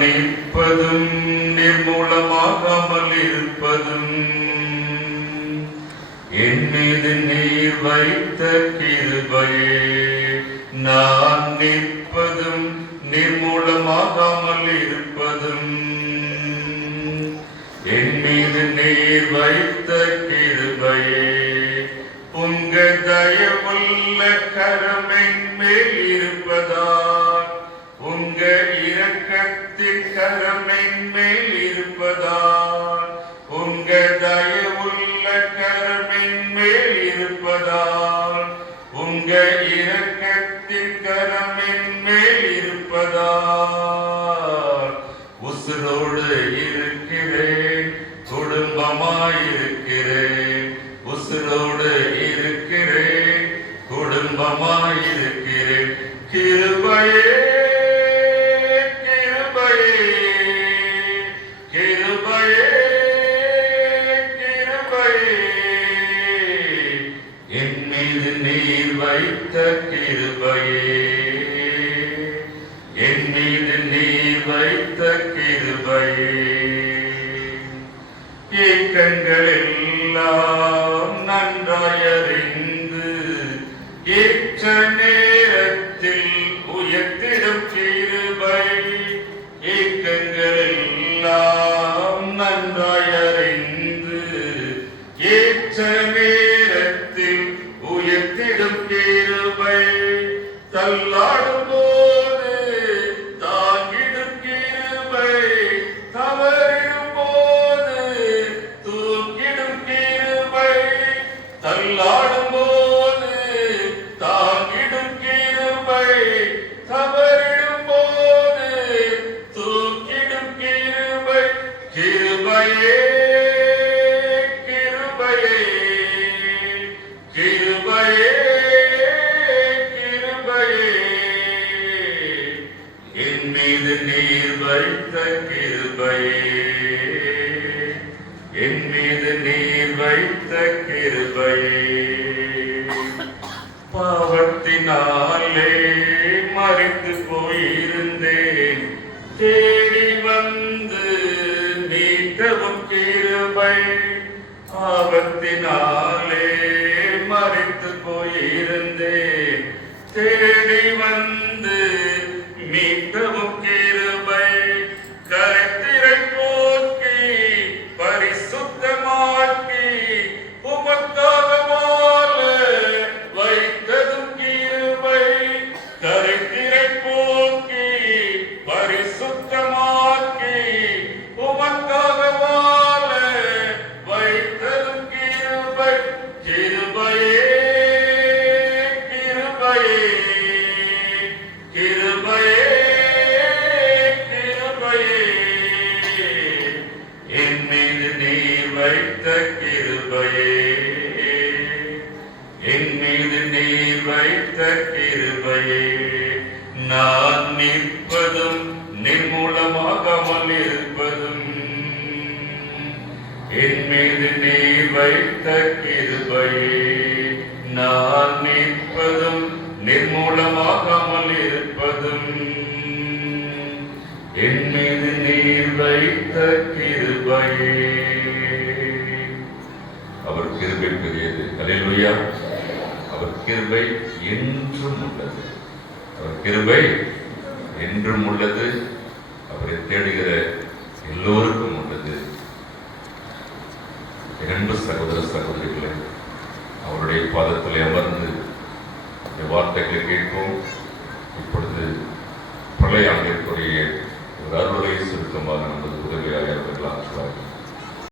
நிற்பதும் நிர்மூலமாகாமல் இருப்பதும் என் மீது நீர் வைத்த கிருபையே. நான் நிற்பதும் நிர்மூலமாகாமல் இருப்பதும் என் மீது நீர் வைத்த கிருபையே. உங்க தயவுள்ள கரமென் மேல் இருப்பதால், உங்க இரக்கத்தின் கரமென் மேல் இருப்பதால், உங்க தயவுள்ள கரமென் மேல் இருப்பதால், உங்க இரக்கத்தின் கரமென் மேல் இருப்பதால் உசுரோடு இருக்கிறேன், குடும்பமாயிருக்கிறேன். உசுரோடு இருக்கிறேன், குடும்பமாயிருக்கிறேன். கிருபையே கிருபையே கிருபையே கிருபையே. என் மீது நீர் வைத்த கிருபையே, என் மீது நீர் வைத்த கிருபையே. ஏக்கங்கள் எல்லாம் நன்றாயறிந்து ஏற்ற நேரத்தில் உயர்த்திடும் கிருபை. ஏக்கங்கள் எல்லாம் நன்றாயறிந்து ஏற்ற நேரத்தில் உயர்த்திடும் கிருபை. தள்ளாடும் போது தாங்கிடும் கிருபை, தவறிடும் போது தூக்கிடும் கிருபை. தள்ளாடும் போது தாங்கிடும் கிருபை, தவறிடும் போது தூக்கிடும் கிருபை. கிருபையே கிருபையே கிருபையே கிருபையே. என் மீது நீர் வைத்த கிருபையே, என் மீது நீர் வைத்த கிருபையே. பாவத்தினாலே மறித்து போயிருந்தேன், தேடி வந்து மீட்டவும் கிருபை. பாவத்தினாலே மறித்து போயிருந்தேன், தேடி வந்து மீட்டவும் கிருபை. கரைத்திரை போக்கி பரிசுத்தமாக்கி உமக்காக வாழ வைத்ததும் கிருபை. கரைத்திரை போக்கி பரிசுத்தமாக்கி உமக்காக வாழ வைத்ததும் கிருபை. கிருபையே கிருபையே கிருபையே கிருபையே. என் மீது நீர் வைத்த கிருபையே, என் மீது நீர் வைத்த கிருபையே. நான் நிற்பதும் நிர்மூலமாகாமல் இருப்பதும் என் மீது நீர் வைத்த கிருபையே. நான் நிற்பதும் நிர்மூலமாகாமல் இருப்பதும் என் மீது நீர் வைத்த கிருபையே. அவர் கிருபை பெரியது. அல்லேலூயா. அவர் கிருபை என்றும் உள்ளது. அவர் கிருபை என்றும் உள்ளது. அவரை தேடுகிற எல்லோருக்கும் உள்ளது. இரண்டு சகோதர சகோதரிகளை அவருடைய பாதத்தில் அமர்ந்து இந்த வார்த்தைகளை கேட்போம். இப்பொழுது பிரளய ஆண்டிற்குரிய ஒரு அருளை சுருக்கமாக நமது உதவியாக இருக்கலாம்.